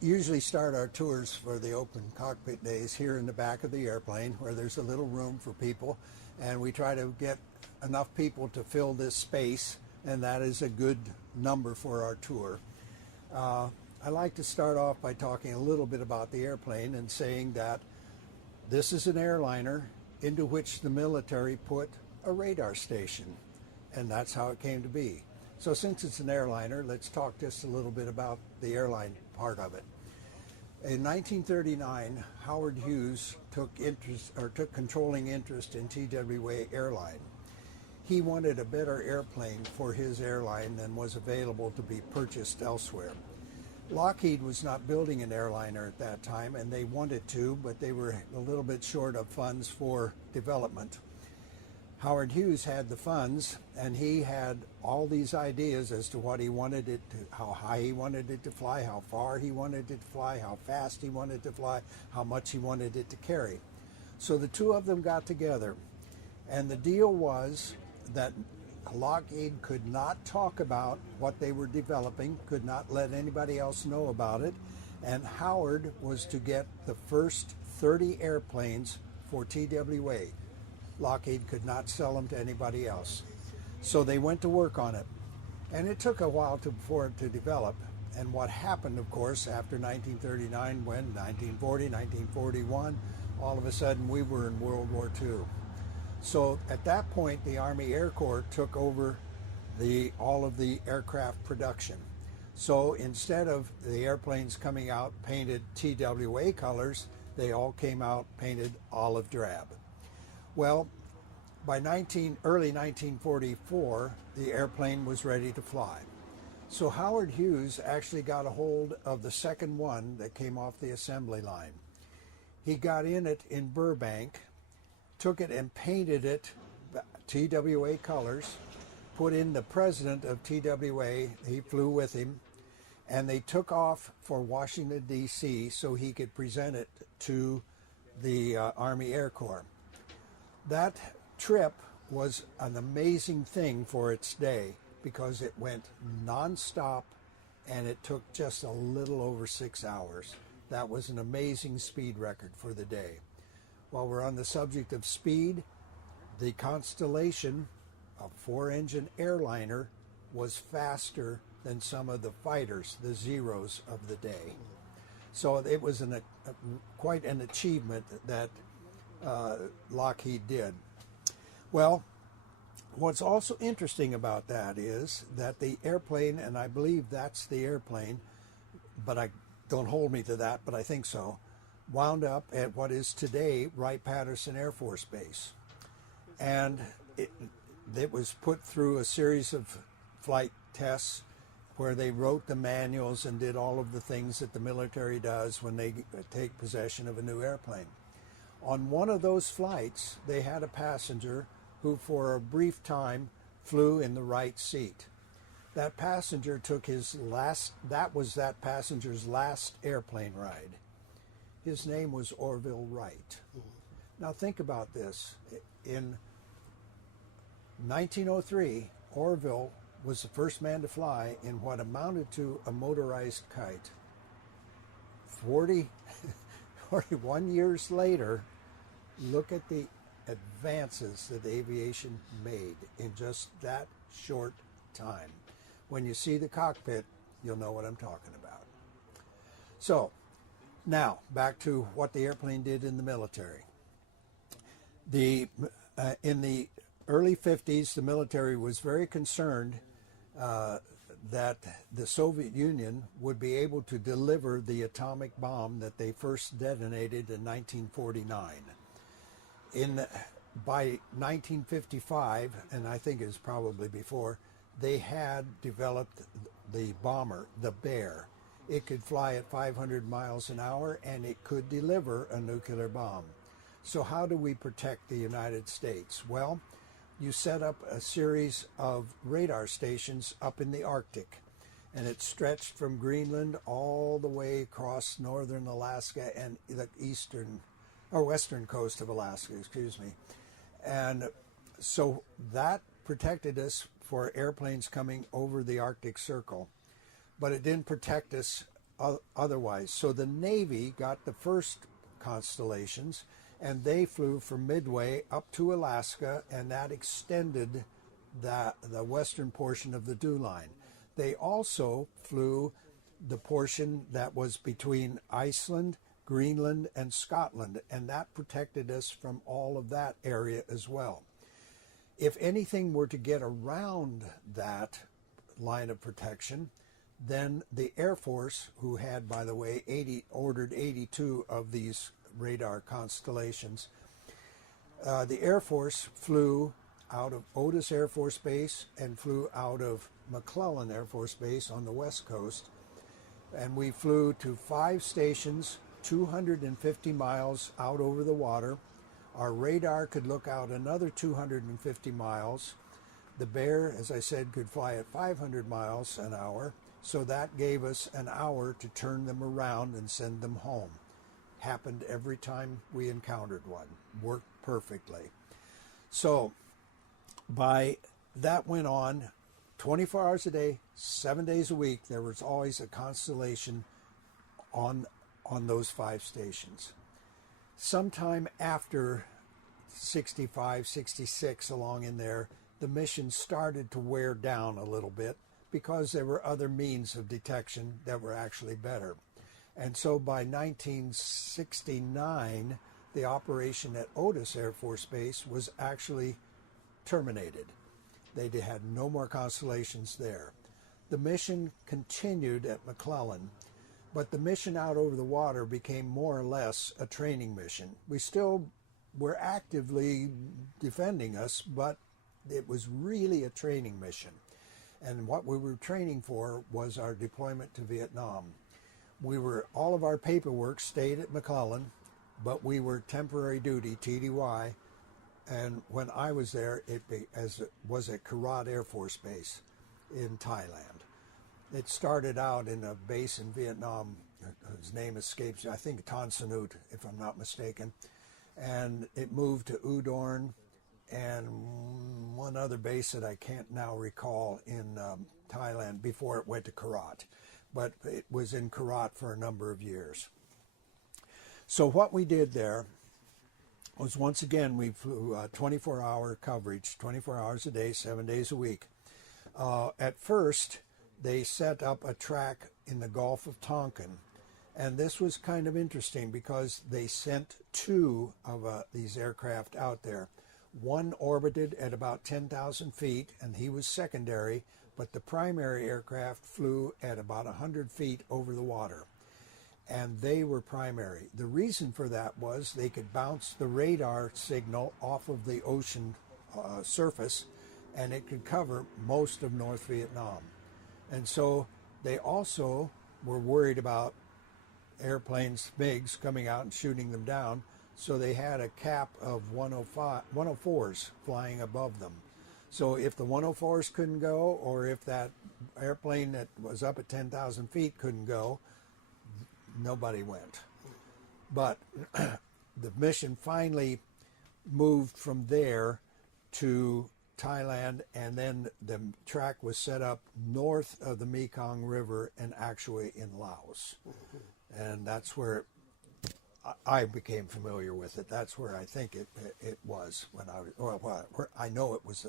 Usually start our tours for the open cockpit days here in the back of the airplane, where there's a little room for people, and we try to get enough people to fill this space, and that is a good number for our tour. I like to start off by talking a little bit about the airplane and saying that this is an airliner into which the military put a radar station, and that's how it came to be. So since it's an airliner, let's talk just a little bit about the airline part of it. In 1939, Howard Hughes took controlling interest in TWA Airline. He wanted a better airplane for his airline than was available to be purchased elsewhere. Lockheed was not building an airliner at that time, and they wanted to, but they were a little bit short of funds for development. Howard Hughes had the funds, and he had all these ideas as to what he wanted it to, how high he wanted it to fly, how far he wanted it to fly, how fast he wanted it to fly, how much he wanted it to carry. So the two of them got together, and the deal was that Lockheed could not talk about what they were developing, could not let anybody else know about it, and Howard was to get the first 30 airplanes for TWA. Lockheed could not sell them to anybody else. So they went to work on it. And it took a while for it to develop. And what happened, of course, after 1939, when 1940, 1941, all of a sudden we were in World War II. So at that point, the Army Air Corps took over all of the aircraft production. So instead of the airplanes coming out painted TWA colors, they all came out painted olive drab. Well, by early 1944, the airplane was ready to fly. So Howard Hughes actually got a hold of the second one that came off the assembly line. He got in it in Burbank, took it and painted it TWA colors, put in the president of TWA, he flew with him, and they took off for Washington, D.C. so he could present it to the Army Air Corps. That trip was an amazing thing for its day because it went nonstop and it took just a little over 6 hours. That was an amazing speed record for the day. While we're on the subject of speed, the Constellation, a 4-engine airliner, was faster than some of the fighters, the Zeros of the day. So it was quite an achievement that Lockheed did. Well, what's also interesting about that is that the airplane, and I believe that's the airplane, but don't hold me to that, but I think so, wound up at what is today Wright-Patterson Air Force Base. And it was put through a series of flight tests where they wrote the manuals and did all of the things that the military does when they take possession of a new airplane. On one of those flights, they had a passenger who for a brief time flew in the right seat. That passenger took that was that passenger's last airplane ride. His name was Orville Wright. Now think about this. In 1903, Orville was the first man to fly in what amounted to a motorized kite. 41 years later, look at the advances that aviation made in just that short time. When you see the cockpit, you'll know what I'm talking about. So, now back to what the airplane did in the military. In the early 50s, the military was very concerned that the Soviet Union would be able to deliver the atomic bomb that they first detonated in 1949. By 1955, and I think it was probably before, they had developed the bomber, the Bear. It could fly at 500 miles an hour and it could deliver a nuclear bomb. So how do we protect the United States? Well, you set up a series of radar stations up in the Arctic, and it stretched from Greenland all the way across northern Alaska and the western coast of Alaska, excuse me. And so that protected us for airplanes coming over the Arctic Circle, but it didn't protect us otherwise. So the Navy got the first constellations, and they flew from Midway up to Alaska, and that extended the western portion of the dew line. They also flew the portion that was between Iceland, Greenland, and Scotland, and that protected us from all of that area as well. If anything were to get around that line of protection, then the Air Force, who had, by the way, ordered 82 of these radar constellations, the Air Force flew out of Otis Air Force Base and flew out of McClellan Air Force Base on the west coast, and we flew to 5 stations 250 miles out over the water. Our radar could look out another 250 miles. The Bear, as I said, could fly at 500 miles an hour, so that gave us an hour to turn them around and send them home. Happened every time we encountered one. Worked perfectly. So that went on 24 hours a day, 7 days a week. There was always a constellation on those 5 stations. Sometime after 65, 66, along in there, the mission started to wear down a little bit because there were other means of detection that were actually better. And so by 1969, the operation at Otis Air Force Base was actually terminated. They had no more constellations there. The mission continued at McClellan, but the mission out over the water became more or less a training mission. We still were actively defending us, but it was really a training mission. And what we were training for was our deployment to Vietnam. All of our paperwork stayed at McClellan, but we were temporary duty, TDY, and when I was there, it was at Karat Air Force Base in Thailand. It started out in a base in Vietnam, whose name escapes me, I think Tan Son Nhut, if I'm not mistaken, and it moved to Udorn and one other base that I can't now recall in Thailand before it went to Karat. But it was in Karat for a number of years. So what we did there was, once again, we flew 24-hour coverage, 24 hours a day, 7 days a week. At first, they set up a track in the Gulf of Tonkin, and this was kind of interesting because they sent 2 of these aircraft out there. One orbited at about 10,000 feet, and he was secondary, but the primary aircraft flew at about 100 feet over the water, and they were primary. The reason for that was they could bounce the radar signal off of the ocean surface, and it could cover most of North Vietnam. And so they also were worried about airplanes, MiGs, coming out and shooting them down, so they had a cap of 104s flying above them. So if the 104s couldn't go, or if that airplane that was up at 10,000 feet couldn't go, nobody went. But the mission finally moved from there to Thailand, and then the track was set up north of the Mekong River and actually in Laos. And that's where I became familiar with it. That's where I think it was when I was, well, I know it was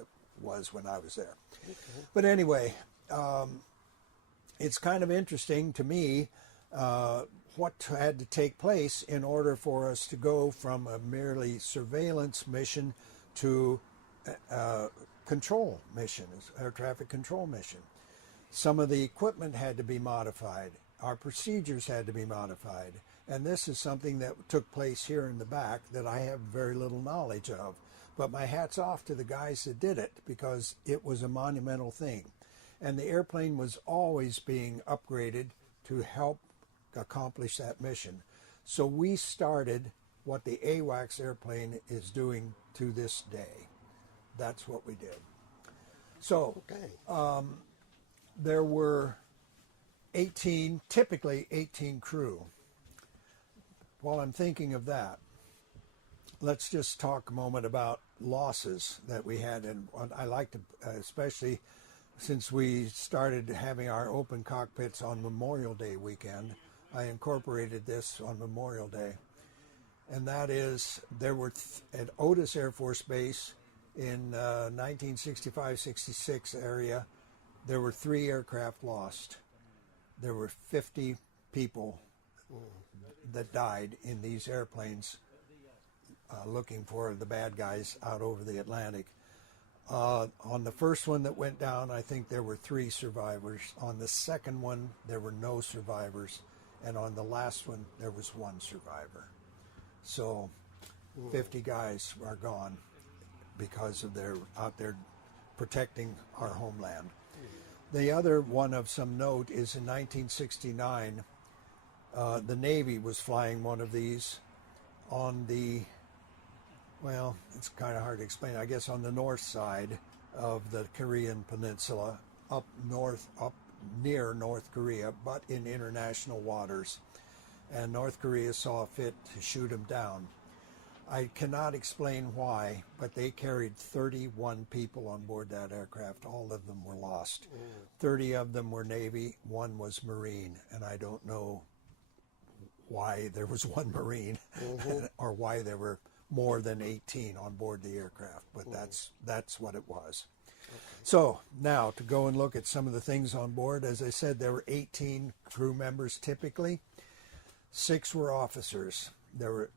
when I was there. Okay. But anyway, it's kind of interesting to me what had to take place in order for us to go from a merely surveillance mission to control mission, air traffic control mission. Some of the equipment had to be modified. Our procedures had to be modified. And this is something that took place here in the back that I have very little knowledge of. But my hat's off to the guys that did it, because it was a monumental thing. And the airplane was always being upgraded to help accomplish that mission. So we started what the AWACS airplane is doing to this day. That's what we did. So there were typically 18 crew. While I'm thinking of that, let's just talk a moment about losses that we had. And I like to especially since we started having our open cockpits on Memorial Day weekend, I incorporated this on Memorial Day. And that is, there were at Otis Air Force Base in 1965-66 area, there were 3 aircraft lost. There were 50 people that died in these airplanes looking for the bad guys out over the Atlantic. On the first one that went down, I think there were 3 survivors. On the second one, there were no survivors. And on the last one, there was 1 survivor. So 50 guys are gone because of their out there protecting our homeland. The other one of some note is in 1969, the Navy was flying one of these on the, well, it's kind of hard to explain, I guess on the north side of the Korean Peninsula, up north, up near North Korea, but in international waters. And North Korea saw fit to shoot him down. I cannot explain why, but they carried 31 people on board that aircraft. All of them were lost. 30 of them were Navy, 1 was Marine, and I don't know why there was 1 Marine or why there were more than 18 on board the aircraft, but that's what it was. So now to go and look at some of the things on board. As I said, there were 18 crew members typically. 6 were officers. The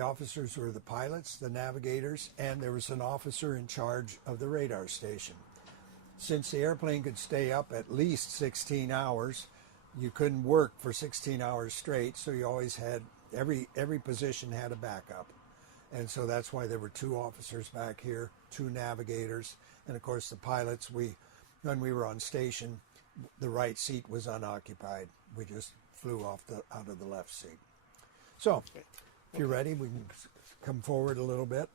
officers were the pilots, the navigators, and there was an officer in charge of the radar station. Since the airplane could stay up at least 16 hours, you couldn't work for 16 hours straight, so you always had, every position had a backup. And so that's why there were 2 officers back here, 2 navigators, and of course the pilots, when we were on station, the right seat was unoccupied. We just flew off out of the left seat. So, if you're ready, we can come forward a little bit.